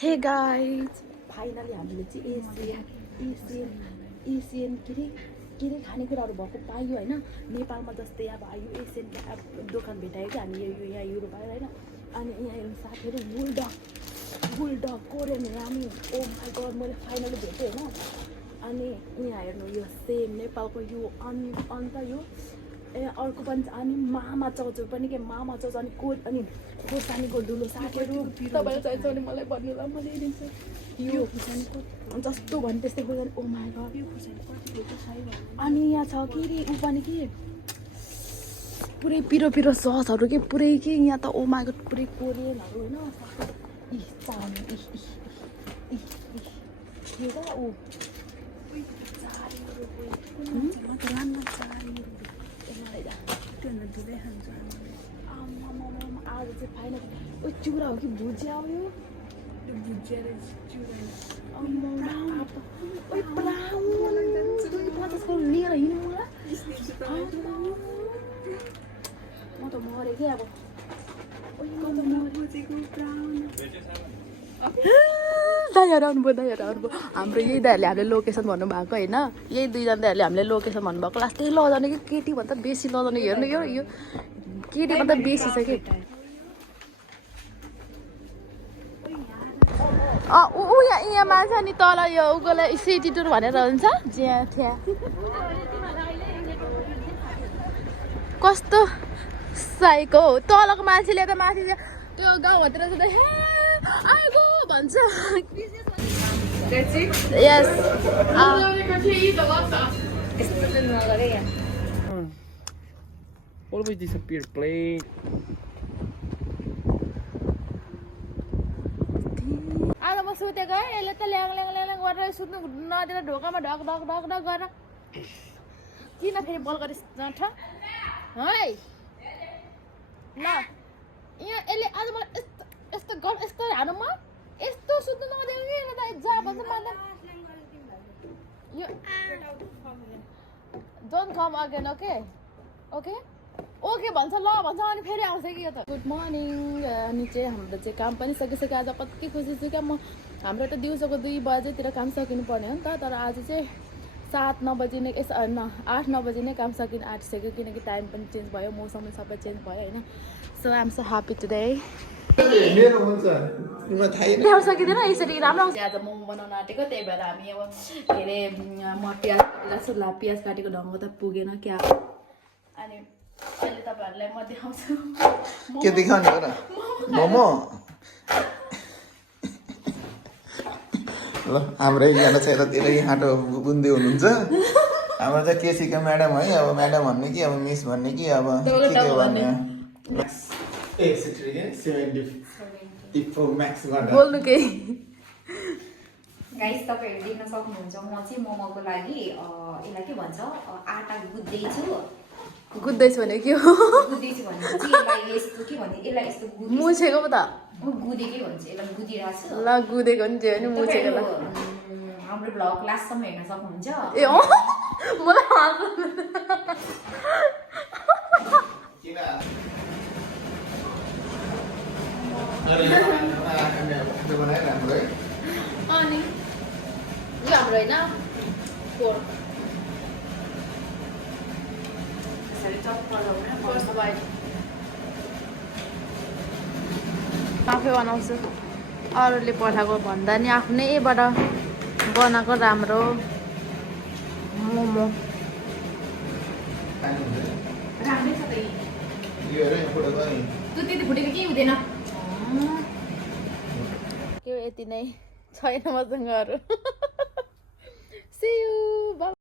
Hey guys finally हामीले चाहिँ Asian के अरे खानेकुराहरू भएको पायो होइन। नेपालमा जस्तै अब यो एसियन दोकान भेटायो कि हामी यहाँ युरोप आएर होइन। अनि यहाँ हेर्नु साथीहरू बुलडग कोरियन रामी ओ माई गड मैले फाइनली भेटेँ होइन। अनि यहाँ हेर्नु यो सेम नेपालको यो अन्त यो अर्को पनि छ। अनि मामा चाउचाउ पनि के मामा चाउचाउ अनि खोर्सानीको धुलो साथीहरू तपाईँलाई चाहिन्छ भने मलाई भन्नु ल म ल्याइदिन्छु। यो खोर्सानीको जस्तो भने त्यस्तै खोर्सानी ओ माई गड। अनि यहाँ छ के अरे ऊ पनि के पुरै पिरो ससहरू के पुरै के यहाँ त ओ माई गड पुरै कोरियनहरू होइन। आज चाहिँ फाइनल ओ चुरा हो कि भुजिया हो यो भुजिया र चुरा लिएर हिँड्नु म त मरेँ कि अब दाइहरू आउनुभयो हाम्रो यही दाइहरूले हामीले लोकेसन भन्नुभएको होइन। यही दुईजना दाइहरूले हामीले लोकेसन भन्नुभएको लास्ट त्यही लजाने कि केटी भन्दा बेसी लजाने हेर्नु यो केटी भन्दा बेसी छ कि यहाँ मान्छ नि तल यो उकोलाई सिटी टुर भनेर हुन्छ ज्या थ्या कस्तो साइको हो तलको मान्छेले त माथि त्यो गाउँतिर जाँदा हे आइगो भन्छ। यस Always disappear plane. आज म सुतेको है यसले त ल्याङ गरेर सुत्नु नदिएर ढोकामा ढक गरेर किन फेरि बल गरिस् नठ है ल यहाँ यसले आज मलाई यस्तो हानुमा यस्तो सुत्नु नदिएको कि यसले त जा भन्छ मान्दैन यो डोन्ट कम अगेन ओके भन्छ ल भन्छ अनि फेरि आउँछ कि यो त। Good morning. अनि चाहिँ हाम्रो चाहिँ काम पनि सकिसक्यो। आज कति खुसी छु क्या म। हाम्रो त दिउँसोको 2 बजेतिर काम सकिनु पर्ने हो नि त। तर आज चाहिँ 7-9 बजी नै 8-9 बजी नै काम आँटिसक्यो किनकि टाइम पनि चेन्ज भयो मौसम सबै चेन्ज भयो होइन। So I am so happy today. देखाउन सकिँदैन यसरी राम्रो आउँछ। आज मोमो बनाउन आँटेको त्यही भएर हामी अब के अरे म प्याज काटेको ढङ्ग त पुगेन क्या। अनि अहिले तपाईँहरूलाई म देखाउँछु के देखाउने हो र मोमो। ल हाम्रो एकजना चाहिँ यतातिर आँटो बुन्दै हुनुहुन्छ। हाम्रो चाहिँ केसीको म्याडम है। अब म्याडम भन्ने कि अब मिस भन्ने कि अब के भन्ने बोल्नु केही गाइस तपाईहरु देख्न सक्नुहुन्छ म चाहिँ मोमोको लागि यसलाई के भन्छ आटा गुद्दैछु भने के हो गुद्दैछु भने चाहिँ यसलाई यस्तो के भन्ने यसलाई यस्तो मुछेको पो त गुदेकै भन्छ यसलाई गुदिरहेको छु। ल गुदेको नि जे नि मुछेको ल हाम्रो भ्लग लास्टसम्म हेर्न सक्नुहुन्छ। ए अँ मलाई हाँस्नु अनि यो हाम्रो होइन आफै बनाउँछु अरूले पठाएको भन्दा नि आफ्नैबाट बनाएको राम्रो मोमो। राम्रै छ त त्यति फुटेको केही हुँदैन के यति नै छैन मसँग अरू। See you.